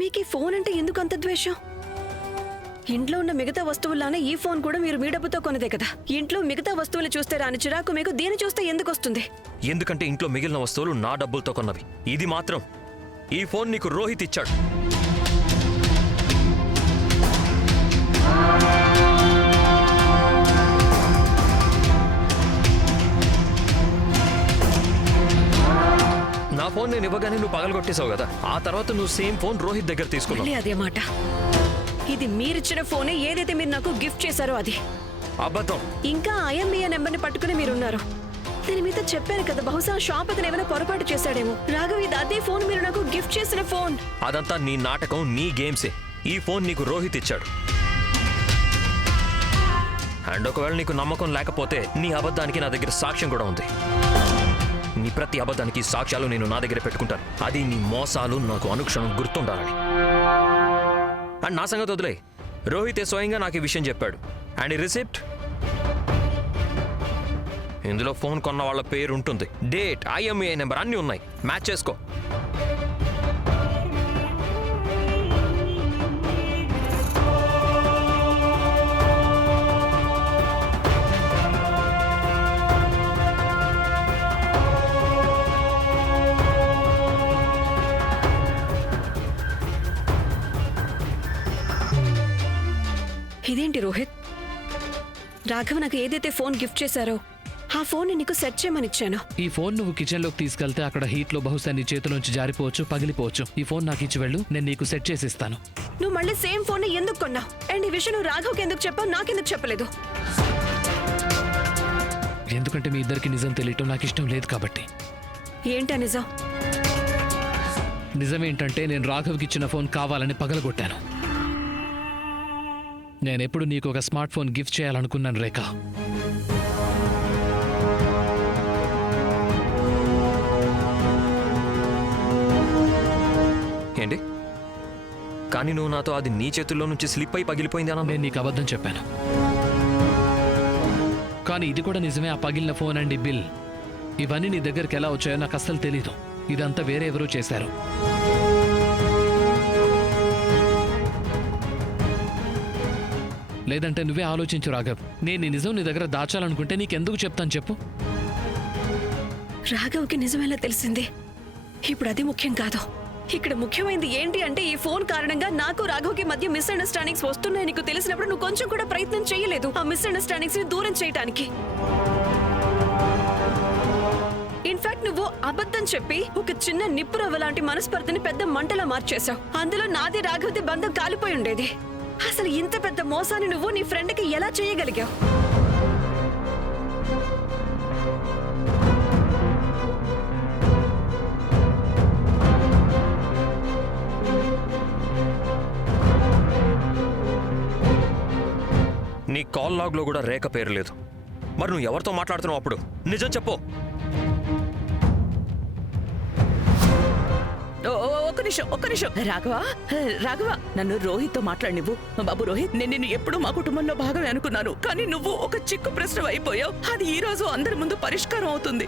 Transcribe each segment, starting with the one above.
మీకు ఈ ఫోన్ అంటే ఎందుకు అంత ద్వేషం? ఇంట్లో ఉన్న మిగతా వస్తువుల్లానే ఈ ఫోన్ కూడా మీరు మీ డబ్బుతో కొన్నదే కదా. ఇంట్లో మిగతా వస్తువులు చూస్తే రాని చిరాకు మీకు దీన్ని చూస్తే ఎందుకు వస్తుంది? ఎందుకంటే ఇంట్లో మిగిలిన వస్తువులు నా డబ్బులతో కొన్నవి. ఇది మాత్రం ఈ ఫోన్ నీకు రోహిత్ ఇచ్చాడు. నా ఫోన్ నేను ఇవ్వగానే నువ్వు పగలగొట్టేశావు కదా. ఆ తర్వాత నువ్వు సేమ్ ఫోన్ రోహిత్ దగ్గర తీసుకున్నావు. అదే మాట. ఇది మీరిచ్చిన ఫోనే. ఏదైతే మీరు నాకు గిఫ్ట్ చేశారో అది అబద్ధం. ఇంకా ఐఎంఈఏ నెంబర్ని పట్టుకుని మీరున్నారు. నేను మీతో చెప్పాను కదా, బహుశా షాప్ అతను ఏమైనా పొరపాటు చేశాడేమో. రాఘవ్, ఇది అదే ఫోన్, మీరు నాకు గిఫ్ట్ చేసిన ఫోన్. అదంతా నీ నాటకం, నీ గేమ్సే. ఈ ఫోన్ నీకు రోహిత్ ఇచ్చాడు. అండ్ ఒకవేళ నీకు నమ్మకం లేకపోతే నీ అబద్ధానికి నా దగ్గర సాక్ష్యం కూడా ఉంది. నీ ప్రతి అబద్ధానికి సాక్ష్యాలు నేను నా దగ్గర పెట్టుకుంటాను. అది నీ మోసాలు నాకు అనుక్షణం గుర్తుండాలని. అండ్ నా సంగతి వదిలే, రోహితే స్వయంగా నాకు ఈ విషయం చెప్పాడు. అండ్ ఈ రిసిప్ట్, ఇందులో ఫోన్ కొన్న వాళ్ళ పేరు ఉంటుంది, డేట్, ఐఎంఈఐ నెంబర్ అన్నీ ఉన్నాయి. మ్యాచ్ చేసుకో. ఇదేంటి రోహిత్? రాఘవ్ నాకు ఏదైతే ఫోన్ గిఫ్ట్ చేశారో ఆ ఫోన్ నీకు సెట్ చేయమని ఇచ్చాను. ఈ ఫోన్ నువ్వు కిచెన్ లోకి తీసుకెళ్తే అక్కడ హీట్ లో బహుశా నీ చేతిలోంచి జారిపోవచ్చు, పగిలిపోవచ్చు. ఈ ఫోన్ నాకు ఇచ్చి వెళ్ళు, నేను నీకు సెట్ చేసి ఇస్తాను. నువ్వు మళ్ళీ సేమ్ ఫోన్ ఎందుకు కొన్నావు? అండ్ ఈ విషయం నువ్వు రాఘవ్కి ఎందుకు చెప్పావు, నాకెందుకు చెప్పలేదు? ఎందుకంటే మీ ఇద్దరికి నిజం తెలియటం నాకు ఇష్టం లేదు కాబట్టి. ఏంటా నిజం? నిజమేంటంటే నేను రాఘవ్కి ఇచ్చిన ఫోన్ కావాలని పగలగొట్టాను. నేనెప్పుడు నీకు ఒక స్మార్ట్ ఫోన్ గిఫ్ట్ చేయాలనుకున్నాను రేఖ. ఏంటి? కానీ నువ్వు నాతో అది నీ చేతుల్లో నుంచి స్లిప్ అయి పగిలిపోయింది అన్నా. నేను నీకు అబద్ధం చెప్పాను. కానీ ఇది కూడా నిజమే. ఆ పగిలిన ఫోన్ అండ్ బిల్, ఇవన్నీ నీ దగ్గరికి ఎలా వచ్చాయో నాకు అస్సలు తెలీదు. ఇదంతా వేరే ఎవరో చేశారు. లేదంటే నువ్వే ఆలోచించు రాఘవ్. నేను నిజం నీ దగ్గర దాచాలనుకుంటే నీకెందుకు చెప్తాను చెప్పు? రాఘవ్కి నిజమేలా తెలిసింది? ఇప్పుడు అది ముఖ్యం కాదు. ఇక్కడ ముఖ్యమైనది ఏంటి అంటే, ఈ ఫోన్ కారణంగా నాకు రాఘవ్కి మధ్య మిస్అండర్స్టాండింగ్స్ వస్తున్నాయి నీకు తెలిసినప్పుడు నువ్వు కొంచెం కూడా ప్రయత్నం చేయలేదు ఆ మిస్అండర్స్టాండింగ్స్ ని దూరం చేయడానికి. ఇన్ఫాక్ట్ నువ్వు అబద్ధం చెప్పి ఒక చిన్న నిప్పురవ్వ లాంటి మనస్పర్ధని పెద్ద మంటలా మార్చేశావు. అందులో నాది రాఘవ్ది బంధం కాలిపోయి ఉండేది. అసలు ఇంత పెద్ద మోసాన్ని నువ్వు నీ ఫ్రెండ్కి ఎలా చేయగలిగావు? నీ కాల్ లాగ్ లో కూడా రేఖ పేరు లేదు. మరి నువ్వు ఎవరితో మాట్లాడుతున్నావు అప్పుడు? నిజం చెప్పు. ఒక్క నిమిషం రాఘవ, నన్ను రోహిత్ తో మాట్లాడినివ్వు. బాబు రోహిత్, నేను నిన్ను ఎప్పుడు మా కుటుంబంలో భాగమే అనుకున్నాను. కానీ నువ్వు ఒక చిక్కు ప్రశ్న అయిపోయావు. అది ఈ రోజు అందరి ముందు పరిష్కారం అవుతుంది.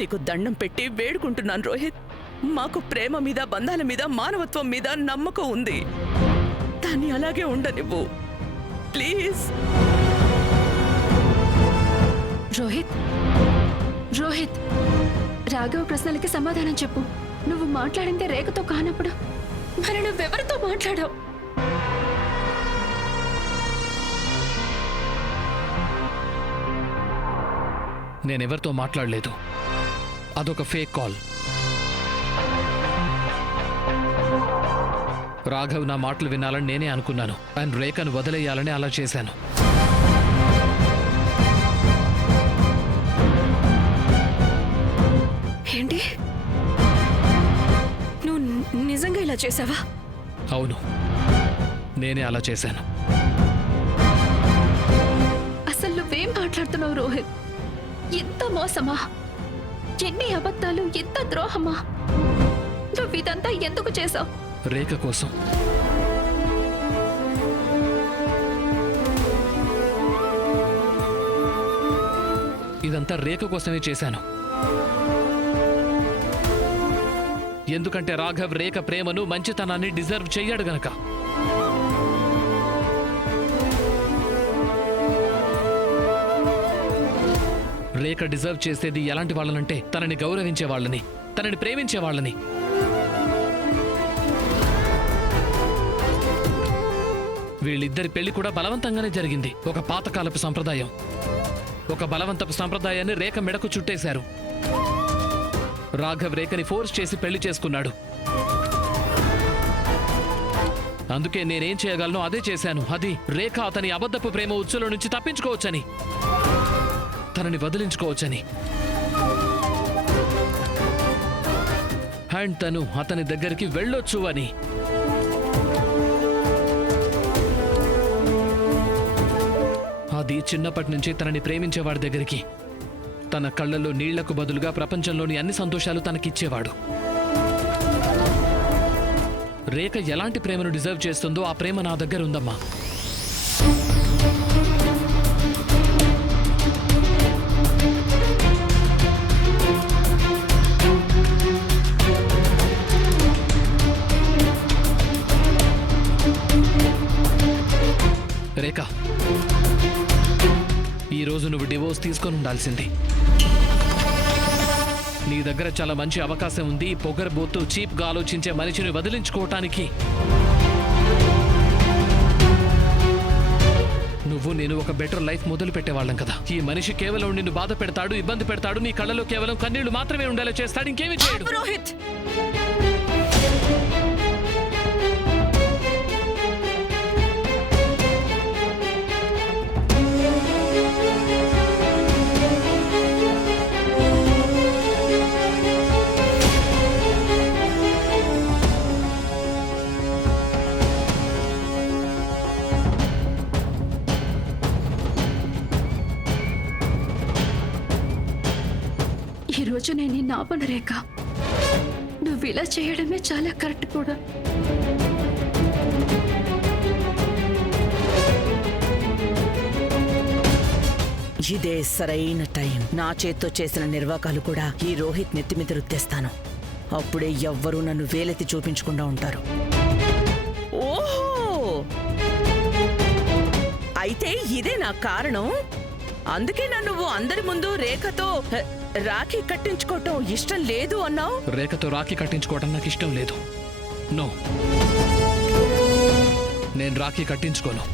నీకు దండం పెట్టి వేడుకుంటున్నాను రోహిత్. మాకు ప్రేమ మీద, బంధాల మీద, మానవత్వం మీద నమ్మకం ఉంది. దాన్ని అలాగే ఉండనివ్వు ప్లీజ్. రోహిత్, రోహిత్, రాఘవ ప్రశ్నలకి సమాధానం చెప్పు. నువ్వు మాట్లాడిందే రేఖతో కానప్పుడు మరి నువ్వెవరితో మాట్లాడావు? నేనెవరితో మాట్లాడలేదు. అదొక ఫేక్ కాల్. రాఘవ్ నా మాటలు వినాలని నేనే అనుకున్నాను. అండ్ రేఖను వదిలేయాలని అలా చేశాను. ఏంటి? నువ్వు నిజంగా ఇలా చేసావా? అవును, నేనే అలా చేశాను. అసలు నువ్వేం మాట్లాడుతున్నావు రోహిత్? ఎంత మోసమా, ఎన్ని అబద్ధాలు, ఎంత ద్రోహమా! నువ్వు ఇదంతా ఎందుకు చేశావు? రేఖ కోసం. ఇదంతా రేఖ కోసమే చేశాను. ఎందుకంటే రాఘవ్ రేఖ ప్రేమను మంచితనాన్ని డిజర్వ్ చెయ్యడు గనక. రేఖ డిజర్వ్ చేసేది ఎలాంటి వాళ్ళనంటే తనని గౌరవించే వాళ్ళని, తనని ప్రేమించే వాళ్ళని. వీళ్ళిద్దరి పెళ్లి కూడా బలవంతంగానే జరిగింది. ఒక పాతకాలపు సంప్రదాయం, ఒక బలవంతపు సంప్రదాయాన్ని రేఖ మెడకు చుట్టేశారు. రాఘవ్ రేఖని ఫోర్స్ చేసి పెళ్లి చేసుకున్నాడు. అందుకే నేనేం చేయగలను అదే చేశాను. అది రేఖ అతని అబద్ధపు ప్రేమ ఉచ్చుల నుంచి తప్పించుకోవచ్చని, తనని వదిలించుకోవచ్చని. అండ్ తను అతని దగ్గరికి వెళ్ళొచ్చు అని. అది చిన్నప్పటి నుంచి తనని ప్రేమించేవాడి దగ్గరికి తన కళ్ళల్లో నీళ్లకు బదులుగా ప్రపంచంలోని అన్ని సంతోషాలు తనకిచ్చేవాడు. రేఖ ఎలాంటి ప్రేమను డిజర్వ్ చేస్తుందో ఆ ప్రేమ నా దగ్గర ఉందమ్మా. రేఖ, ఈరోజు నువ్వు డివోర్స్ తీసుకొని ఉండాల్సింది. నీ దగ్గర చాలా మంచి అవకాశం ఉంది. పొగరబోతూ చీప్ గా ఆలోచించే మనిషిని వదిలించుకోవటానికి. నువ్వు నేను ఒక బెటర్ లైఫ్ మొదలు పెట్టేవాళ్ళం కదా. ఈ మనిషి కేవలం నిన్ను బాధ పెడతాడు, ఇబ్బంది పెడతాడు. నీ కళ్ళలో కేవలం కన్నీళ్లు మాత్రమే ఉండేలా చేస్తాడు, ఇంకేమీ చేయడు. రోహిత్, ఈరోజు నేను నిన్ను ఆపను రేఖ. నువ్వు ఇలా చేయడమే చాలా కరెక్ట్ కూడా. ఇదే సరైన టైం. నా చేత్తో చేసిన నిర్వాకాలు కూడా ఈ రోహిత్ నెత్తిమీద రుద్దేస్తాను. అప్పుడే ఎవ్వరూ నన్ను వేలెత్తి చూపించకుండా ఉంటారు. ఓహో, అయితే ఇదే నా కారణం. అందుకే నువ్వు అందరి ముందు రేఖతో రాఖీ కట్టించుకోవటం ఇష్టం లేదు అన్నావు. రేఖతో రాఖీ కట్టించుకోవడం నాకు ఇష్టం లేదు. నో, నేను రాఖీ కట్టించుకోను.